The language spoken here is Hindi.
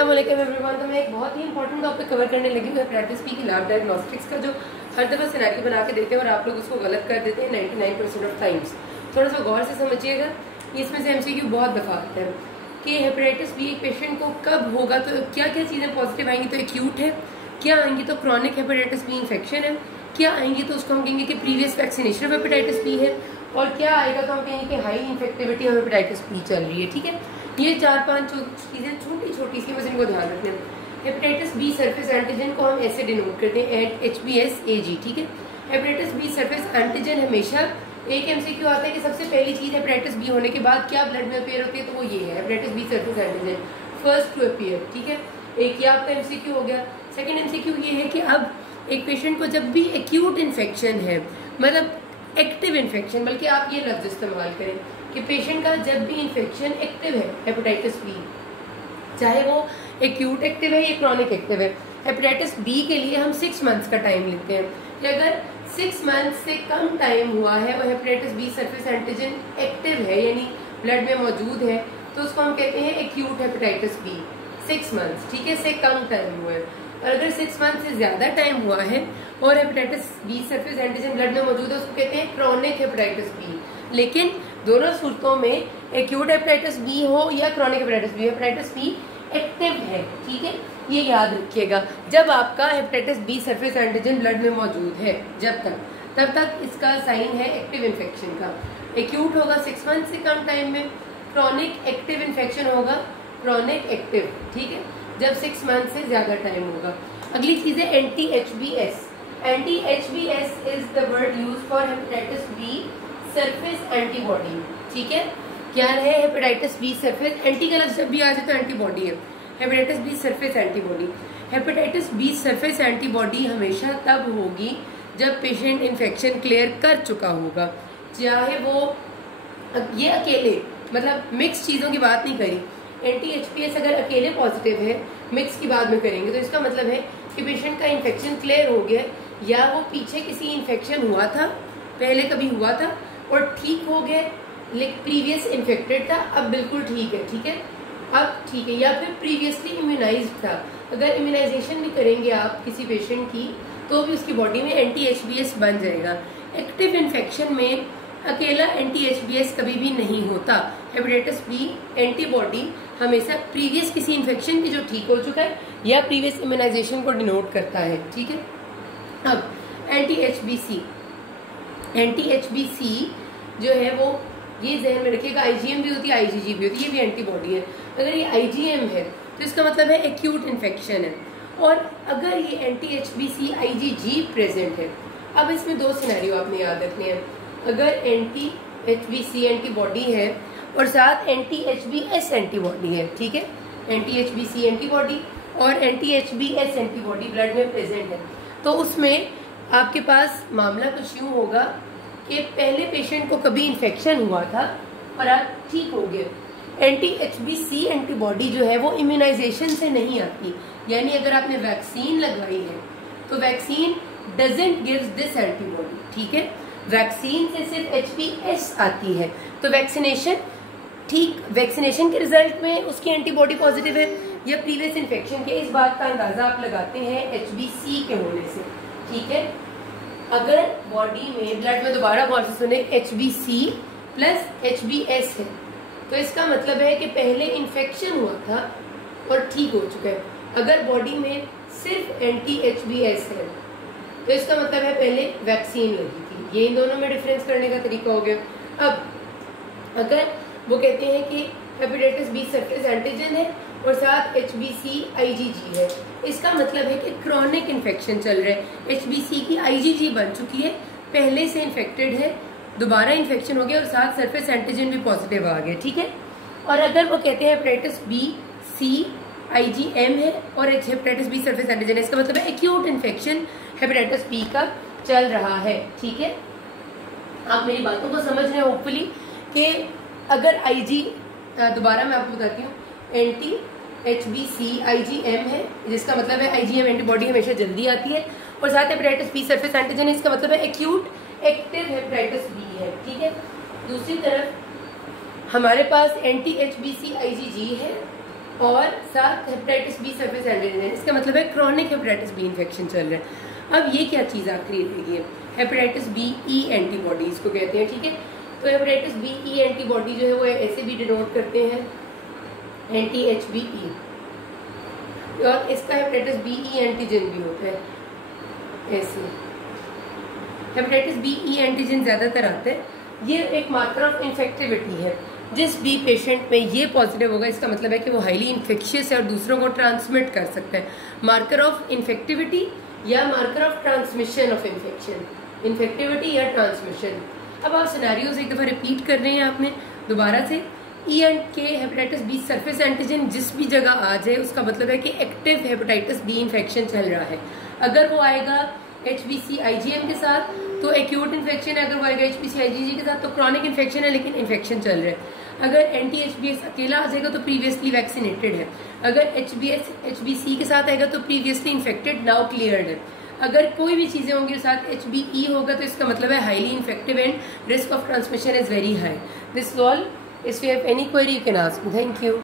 एवरीवन, तो मैं एक बहुत ही इंपॉर्टेंट टॉपिक कवर करने लगी हूँ हेपेटाइटिस बी की लैब डायग्नोस्टिक्स का, जो हर दफा सिनेरियो बना के देते हैं और आप लोग उसको गलत कर देते हैं 99% ऑफ टाइम्स। थोड़ा सा गौर से समझिएगा, इसमें से एमसीक्यू बहुत दफा आता है कि हेपेटाइटिस बी एक पेशेंट को कब होगा, तो क्या क्या चीज़ें पॉजिटिव आएंगी तो एक्यूट है, क्या आएंगी तो क्रॉनिक हेपेटाइटिस बी इन्फेक्शन है, क्या आएंगी तो उसको हम कहेंगे कि previous vaccination of hepatitis B है, और क्या आएगा तो हम कहेंगे कि high infectivity of hepatitis B चल रही है। ठीक है, ये 4-5 चीजें छोटी छोटी सी, बस इनको ध्यान रखना है। हेपेटाइटिस बी सरफेस एंटीजन को हम ऐसे डिनोट करते हैं HBsAg। ठीक है, हेपेटाइटिस बी सरफेस एंटीजन हमेशा एक एमसीक्यू आता है कि सबसे पहली चीज हेपेटाइटिस बी होने के बाद क्या ब्लड में अपीयर होती है, तो वो ये है hepatitis B surface antigen first to appear. ठीक है, एक ये आपका एमसीक्यू हो गया। सेकंड एमसीक्यू ये है कि अब एक पेशेंट को जब भी एक्यूट इन्फेक्शन है, मतलब एक्टिव इन्फेक्शन, बल्कि आप ये लफ्ज इस्तेमाल करें कि पेशेंट का जब भी इन्फेक्शन एक्टिव है हेपेटाइटिस बी, चाहे वो एक्यूट एक्टिव है या क्रॉनिक एक्टिव है, हेपेटाइटिस बी के लिए हम 6 मंथ्स का टाइम लेते हैं कि अगर 6 मंथ्स से कम टाइम हुआ है और hepatitis B surface antigen active है यानी ब्लड में मौजूद है, तो उसको हम कहते हैं एक्यूट हेपेटाइटिस बी 6 मंथ्स। ठीक है, से कम टाइम हुआ है। और अगर 6 मंथ से ज्यादा टाइम हुआ है और hepatitis B surface antigen blood में मौजूद है, उसको कहते हैं क्रॉनिक हेपेटाइटिस बी। लेकिन दोनों सूरतों में एक्यूट हेपेटाइटिस बी हो या chronic hepatitis B, hepatitis B active है। ठीक है, ये याद रखिएगा, जब आपका hepatitis B surface antigen blood में मौजूद है तब तक इसका साइन है एक्टिव इन्फेक्शन का। एक्यूट होगा 6 मंथ से कम टाइम में, क्रॉनिक एक्टिव इन्फेक्शन होगा क्रॉनिक एक्टिव। ठीक है, जब 6 मंथ से ज्यादा टाइम होगा। अगली चीज है एंटी-HBs। एंटी-HBs is the word use for hepatitis B surface antibody. ठीक है, क्या है हेपेटाइटिस बी सरफेस, एंटी का लफ्ज जब भी आ जाए तो एंटीबॉडी है। Hepatitis B surface antibody, hepatitis B surface antibody हमेशा तब होगी जब पेशेंट इन्फेक्शन क्लियर कर चुका होगा, चाहे वो ये अकेले, मतलब मिक्स चीजों की बात नहीं करी। एंटी-HBs अगर अकेले पॉजिटिव है, मिक्स की बात में करेंगे, तो इसका मतलब है कि पेशेंट का इन्फेक्शन क्लियर हो गया, या वो पीछे किसी इन्फेक्शन हुआ था, पहले कभी हुआ था और ठीक हो गया, लेकिन प्रीवियस इन्फेक्टेड था, अब बिल्कुल ठीक है। ठीक है, अब ठीक है, या फिर प्रीवियसली इम्यूनाइज्ड था। अगर इम्यूनाइजेशन भी करेंगे आप किसी पेशेंट की, तो भी उसकी बॉडी में एंटी-HBs बन जाएगा। एक्टिव इन्फेक्शन में अकेला एंटी-HBs कभी भी नहीं होता। हेपेटाइटिस बी एंटीबॉडी हमेशा प्रीवियस किसी इन्फेक्शन की जो ठीक हो चुका है या प्रीवियस इम्यूनाइजेशन को डिनोट करता है। ठीक है, अब एंटी-HBc, एंटी-HBc जो है वो ये जहन में रखिएगा, IgM भी होती है, IgG भी होती है, ये भी एंटीबॉडी है। अगर ये IgM है तो इसका मतलब है एक्यूट इन्फेक्शन है, और अगर ये एंटी-HBc IgG प्रेजेंट है, अब इसमें 2 सिनेरियो आपने याद रखने हैं। अगर एंटी-HBc एंटीबॉडी है और साथ एंटी-HBs एंटीबॉडी है, ठीक है, एंटी-HBc एंटीबॉडी और एंटी-HBs एंटीबॉडी ब्लड में प्रेजेंट है, तो उसमें आपके पास मामला कुछ यूं होगा कि पहले पेशेंट को कभी इन्फेक्शन हुआ था और अब ठीक हो गए। एंटी-HBc एंटीबॉडी जो है वो इम्यूनाइजेशन से नहीं आती, यानी अगर आपने वैक्सीन लगवाई है तो vaccine doesn't gives this antibody. ठीक है, वैक्सीन से सिर्फ HBs आती है, तो वैक्सीनेशन ठीक, वैक्सीनेशन के रिजल्ट में उसकी एंटीबॉडी पॉजिटिव है या प्रीवियस इन्फेक्शन के, इस बात का अंदाजा आप लगाते हैं HBc के होने से। ठीक है, अगर बॉडी में ब्लड में, दोबारा गौर से सुने, HBc प्लस HBs है, तो इसका मतलब है कि पहले इन्फेक्शन हुआ था और ठीक हो चुका है। अगर बॉडी में सिर्फ एंटी-HBs है तो इसका मतलब है पहले वैक्सीन लगी थी। ये इन दोनों में डिफरेंस करने का तरीका हो गया। अब अगर वो कहते हैं कि हेपेटाइटिस बी सरफेस एंटीजन है और साथ HBc IgG है, इसका मतलब है कि क्रॉनिक इन्फेक्शन चल रहा है, HBc की IgG बन चुकी है, पहले से इन्फेक्टेड है, दोबारा इन्फेक्शन हो गया और साथ सरफेस एंटीजन भी पॉजिटिव आ गया। ठीक है, और अगर वो कहते हैं हेपेटाइटिस बी सी IgM है और हेपेटाइटिस बी सरफेस एंटीजन है, इसका मतलब है एक्यूट इन्फेक्शन हेपेटाइटिस बी का चल रहा है। ठीक है, आप मेरी बातों को समझ रहे हैं होपफुली कि अगर दोबारा मैं आपको बताती हूँ, एंटी-HBc IgM है, जिसका मतलब है IgM एंटीबॉडी हमेशा जल्दी आती है, और साथ हेपेटाइटिस बी सरफेस एंटीजन है, इसका मतलब है एक्यूट एक्टिव हेपेटाइटिस बी है। ठीक है, दूसरी तरफ हमारे पास एंटी-HBc IgG है और साथ हेपेटाइटिस बी सरफेस एंटीजन, इसका मतलब है क्रॉनिक हेपेटाइटिस बी इन्फेक्शन चल रहा है। अब ये क्या चीज़ आखिरी रहेगी, हेपेटाइटिस बी ई एंटीबॉडी इसको कहते हैं, ठीक है। तो हेपेटाइटिस बी ई एंटीबॉडी जो है वो ऐसे भी डिनोट करते हैं, anti-HBE, और इसका हेपेटाइटिस बी ई एंटीजन भी होता है ऐसे। हेपेटाइटिस बी ई एंटीजन ज्यादातर आता है, ये एक मार्कर ऑफ इन्फेक्टिविटी है। जिस बी पेशेंट में ये पॉजिटिव होगा इसका मतलब है कि वो हाईली इन्फेक्शियस है और दूसरों को ट्रांसमिट कर सकता है। मार्कर ऑफ इन्फेक्टिविटी या marker of transmission of infection, infectivity या ट्रांसमिशन। अब आप सिनेरियोज एक दफा रिपीट कर रहे हैं आपने दोबारा से। ई एंड के हेपेटाइटिस बी सरफेस एंटीजन जिस भी जगह आ जाए उसका मतलब है कि एक्टिव हेपेटाइटिस बी इन्फेक्शन चल रहा है। अगर वो आएगा HBC IgM के साथ तो एक्यूट इन्फेक्शन है, अगर वो आएगा HBC IgG के साथ तो क्रॉनिक इन्फेक्शन है लेकिन इन्फेक्शन चल रहा है। अगर anti-HBS अकेला आ जाएगा तो प्रीवियसली वैक्सीनेटेड है। अगर HBC के साथ आएगा तो प्रीवियसली इन्फेक्टेड नाउ क्लियर्ड है। अगर कोई भी चीजें होंगी साथ HBE होगा तो इसका मतलब है highly infective and risk of transmission is very high. This all, if you have any query you can ask me. Thank you.